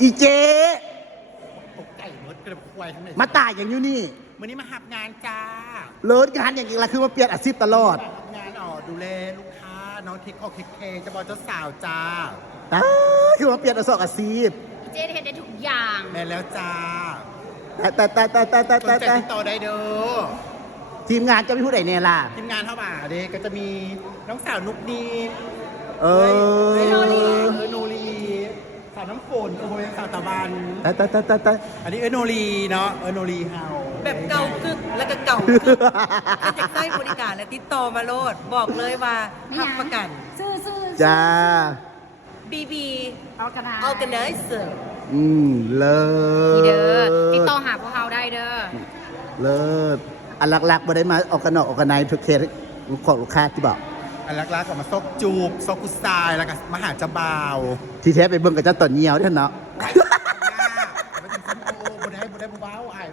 อีเจตกใจมดกระควายทั้งไหนมาตายอย่างอยู่นี่วันนี้มาหับงานจ้าเลิศงานอย่างอีกละคือมาเปลี่ยนอาชีพตลอดหับงานดูแลลูกค้าน้องเทคเคจะบอกเจ้าสาวจ้าคือมาเปลี่ยนอาชีพเจ๊เห็นได้ทุกอย่าง แม่แล้วจ้าแต่สนใจติดต่อได้เด้อทีมงานจะไม่พูดไหนเนี่ยล่ะทีมงานเท่าบ่าเด็กก็จะมีน้องสาวนุกดีโนรีสาวน้ำฝนโอ้ยสาวตะวันอันนี้โนรีเนาะโนรีเฮาแบบเก่ากึกแล้วก็เก่ากึกถ้าจะใช้บริการและติดต่อมาโลดบอกเลยว่ารับประกันซื้อจ้า BB เอากระดาษ Organizer เลิศเด้อติดต่อหาพวกเขาได้เด้อเลิศอันหลักๆมาได้มาออกกันออกกันในทุกเคสของลูกค้าที่บอกอันหลักๆก็มาซกจูบซกกุซายแล้วก็มาหาเจ้าบ่าวที่แท้ไปเบิ่งกับเจ้าต่อนเหี่ยวด้วยเนาะบ่ได้บ่เว้าอ้าย